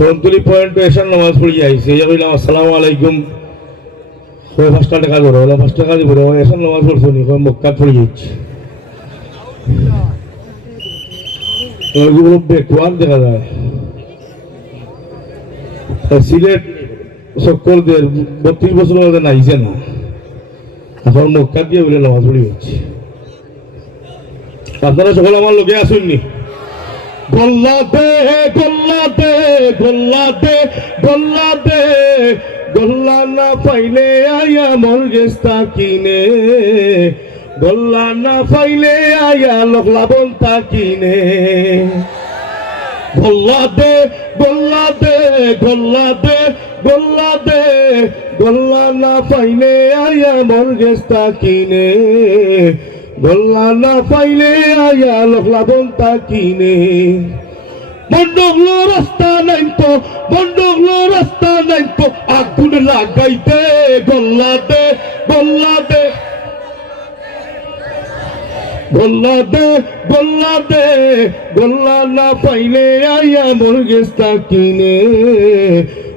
তন্তলি point এসার নামাজ পড়ি আইছে ইয়া কইলাম আসসালামু আলাইকুম কয় 5 টাকা ধরো ওলা 5 টাকা দিব এসার নামাজ পড়ছনি কয় মক্কা পড়ি যাচ্ছে ওগুলো বেকুয়ার দেখা যায় সিলেট সকলদের 32 বছর মধ্যে নাইছে না এখন মক্কা দিয়ে বলে নামাজ পড়ি যাচ্ছে আপনারা সকল আমার লোকে আসুননি গোল্লা দে গোল্লা দে গোল্লা দে গোল্লা দে গোল্লা না পাইলে আয়া মোর গেস্তা কিনে গোল্লা না পাইলে আয়া লোকলা বন্তা কিনে গোল্লা দে গোল্লা দে গোল্লা দে গোল্লা দে গোল্লা না পাইলে আয়া মোর গেস্তা কিনে গোল্লা না পাইলে আয়া লোকলা বন্তা কিনে বন্ডগলো রাস্তা নাই তো বন্ডগলো রাস্তা নাই তো আগুন লাগাইতে গোল্লা দে গোল্লা দে গোল্লা দে গোল্লা দে গোল্লা না পাইলে আয়া মোর গেস্তা কিনে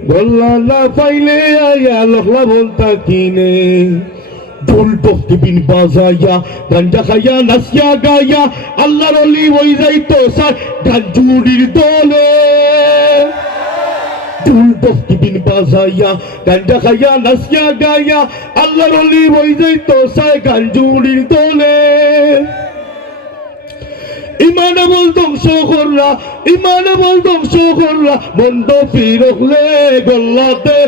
গোল্লা না পাইলে আয়া লোকলা বন্তা কিনে ঢোল তকবির বাজাইয়া গাঞ্জা খাইয়া নাচিয়া গাইয়া আল্লাহর ওলি হই যাইতো সার গাঞ্জুরির দলে ঢোল তকবির বাজাইয়া গাঞ্জা খাইয়া নাচিয়া গাইয়া আল্লাহর ওলি হই যাইতো সার গাঞ্জুরির দলে ইমান বল ধ্বংস করলা ইমান বল ধ্বংস করলা বন্ধ ফিরলে গোল্লাতে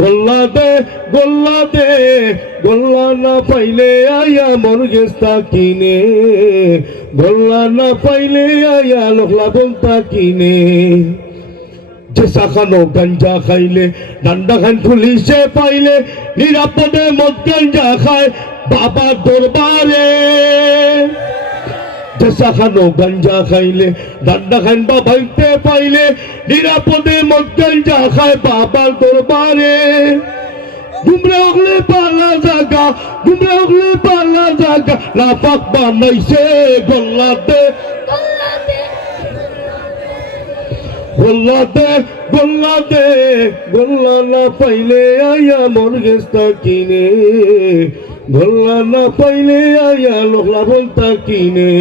গোল্লা দে গোল্লা দে গোল্লা না পাইলে আয়া মোর গেস্তা কিনে গোল্লা না পাইলে আয়া লোকলা বন্তা কিনে যে শাখানো গাঞ্জা খাইলে ডান্ডা খান পুলিশে পাইলে নিরাপদে মদ গাঞ্জা খায় বাবা দরবারে শাখানো গাঞ্জা খাইলে ডান্ডা খান বাবাইতে পাইলে নিরাপদে মদ গাঞ্জা খায় বাবার দরবারে গুমরা হলে পালা জাগা গুমরা হলে পালা জাগা নাফাক বানাইছে গোল্লাতে গোল্লাতে গোল্লাতে গোল্লা না পাইলে আয়া মোর গেস্তা কিনে গোল্লা না পাইলে আয়া লোকলা বন্তা কিনে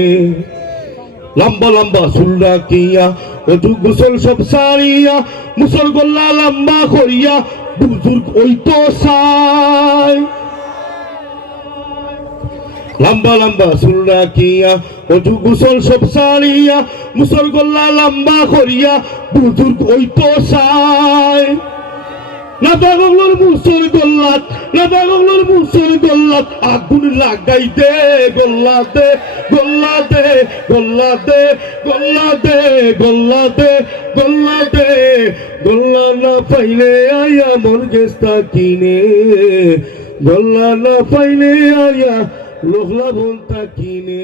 লম্বা লম্বা চুল কিয়া অজু গোসল সব সারিয়া মুসল গোল্লা লম্বা করিয়া বুজুর্গ ওই তো সাই লম্বা লম্বা চুল কিয়া অজু গোসল সব সারিয়া মুসল গোল্লা লম্বা করিয়া বুজুর্গ ওই তো সাই নাবাগলর মুসর গোল্লাত নাবাগলর মুসর গোল্লাত আগুন লাগাই দে গোল্লাতে গোল্লাতে গোল্লাতে গোল্লাতে গোল্লাতে গোল্লাতে গোল্লা না পাইলে আয়া মোর গেস্তা কিনে গোল্লা না পাইলে আয়া লোকলা বন্তা কিনে